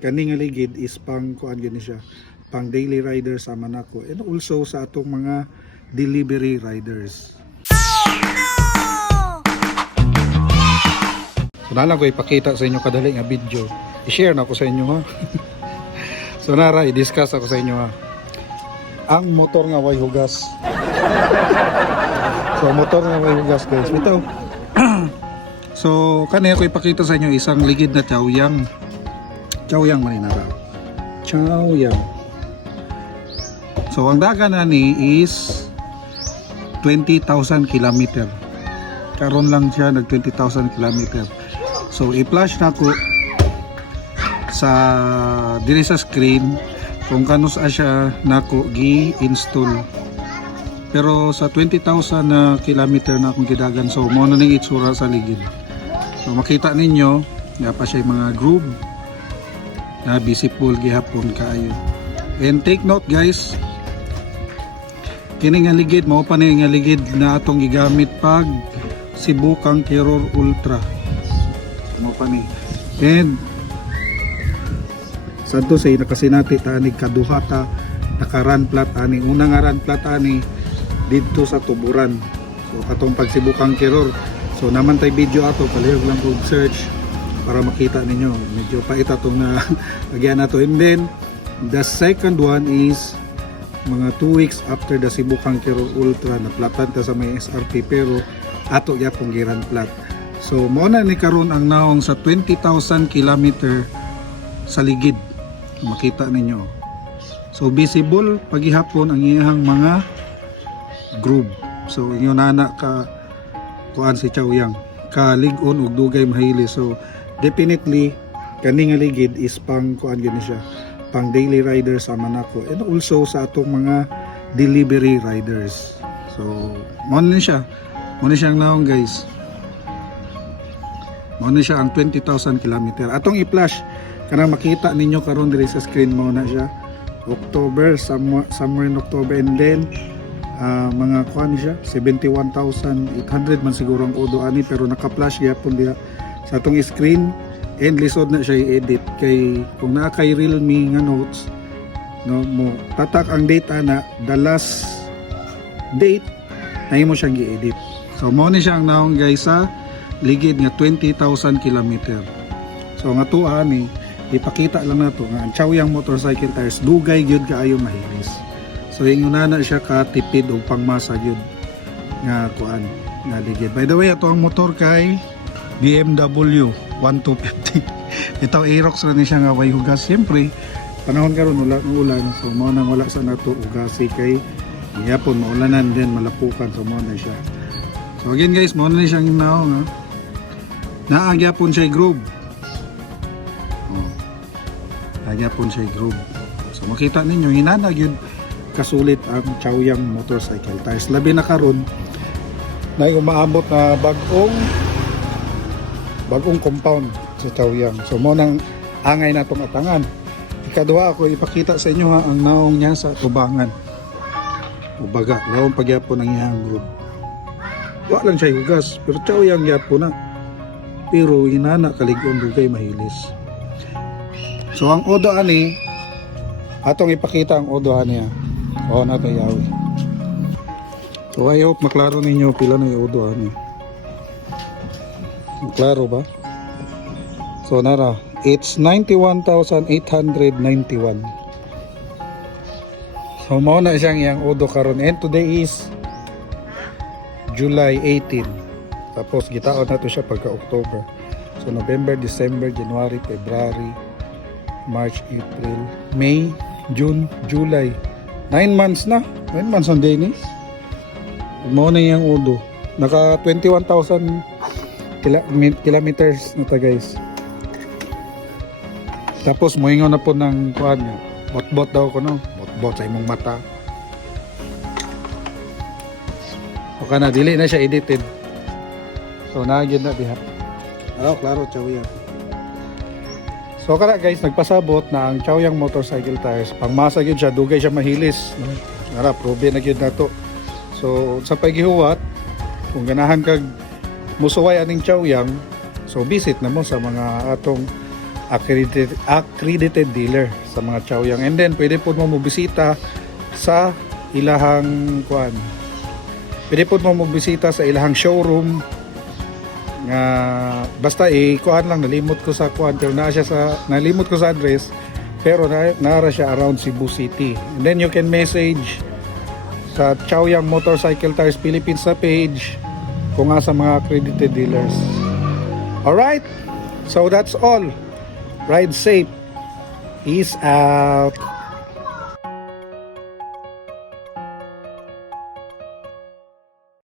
kani nga ligid is pang kuan gani siya, pang daily rider sa manako, and also sa atong mga delivery riders. So nalang ko ipakita sa inyo kadali nga video, i-share na ko sa inyo ha. So nara i-discuss ako sa inyo ha, ang motor nga way hugas. So motor nga way hugas guys, ito. So kanina ko ipakita sa inyo isang ligid na Chaoyang maninara, Chaoyang. So ang dagan na ni is 20,000 km. Karon lang siya nag 20,000 km. So i-flash na ko sa diri sa screen kung kanus siya nako gi-install. Pero sa 20,000 na kilometer na akong gidagan, so mo na ning itsura sa ligid. So makita ninyo nga pa siya mga groove na visible gihapon kaayo. And take note guys, kini nga ligid mao pa ni nga ligid na atong gigamit pag Cebu Conqueror Ultra. Mao pa ni. And santo say nakasinati ta ani kaduhata naka-run flat ani, unang nga run flat ani dito sa Tuburan. So katong pag Cebu Conqueror, so naman tay video ato, palihog lang kog search para makita ninyo, medyo paita itong lagyan na to. And then the second one is mga 2 weeks after the Cebu Conqueror Ultra, na platan ta sa may SRP pero ato ya pong giran plat. So mo na ni karon ang naong sa 20,000 km sa ligid, makita ninyo. So visible pagihapon ang iyang mga groove. So inyo nana ka kuan si Chaoyang kalig-on og dugay mahili. So definitely kani nga ligid is pang kuan gani siya, pang daily rider sa manako, and also sa atong mga delivery riders. So mo na siya ang naong guys, mo na siya ang 20,000 km. Atong i-flash kanang makita ninyo karon diri sa screen, mo na siya October, somewhere in October, and then mga kuan siya 71,800 man siguro ang odo ani, pero naka-flash gyapon diha sa atong screen. And lisod na siya i-edit kay kung naa kay Realme nga notes, no, mo tatak ang data na the last date na mo siyang i-edit. So mo ni siya ang naong guys sa ligid nga 20,000 km. So nga tuwa ni ipakita lang nato nga ang Chaoyang motorcycle tires dugay gyud kaayo mahilis. So ingon na siya ka tipid og pangmasa gyud nga kuan nga ligid. By the way, ato ang motor kay BMW 1250. Ito Aerox ra ni siya nga way hugas. Siyempre panahon karon wala ng ulan, so mo nang wala sa nato ugasi kay gihapon maulanan din malapukan, so mo na siya. So again guys, mo na siyang naong naagyapon siya groove. Nagyapon siya groove. So makita ninyo hinanag yun kasulit ang Chaoyang motorcycle tires. Labi na karon na umaabot na bagong compound sa Chaoyang. So mo nang angay na itong atangan. Ikaduha ako ipakita sa inyo ang naong niya sa tubangan. Ubaga, lawang pagyapon ng iyang groove. Wa lang siya hugas, pero Chaoyang yapon na. Pero hinana kalig-on dugay mahilis. So ang odo ani, atong ipakita ang odo ani. O na to yawi. So I hope maklaro ninyo pila na yung odo ani. Klaro ba? So nara, it's 91,891. So mao na siyang iyang odo karon, and today is July 18. Tapos gitaon na to siya pagka October. So November, December, January, February, March, April, May, June, July. 9 months na. 9 months on Dennis. Mao na iyang odo. Naka 21,000 kilometers na ta guys. Tapos moingon na po ng kuan, bot-bot daw ko, no, bot-bot sa imong mata. O kana dili na siya edited, so nagyan na diha. Klaro Chaoyang. So kana guys, nagpasabot na ang Chaoyang motorcycle tires pangmasa gyud siya, dugay siya mahilis, no? Nara probe na gyud nato. So sa paghihuwat, kung ganahan kag musuway aning Chaoyang, so visit na mo sa mga atong accredited dealer sa mga Chaoyang. And then pwede po mo mobisita sa ilahang kuan. Pwede po mo mobisita sa ilahang showroom nga basta kuan lang, nalimot ko sa kuan pero nalimot ko sa address, pero nara siya around Cebu City. And then you can message sa Chaoyang Motorcycle Tires Philippines sa page kung nga sa mga accredited dealers. Alright, so that's all. Ride safe. Peace out.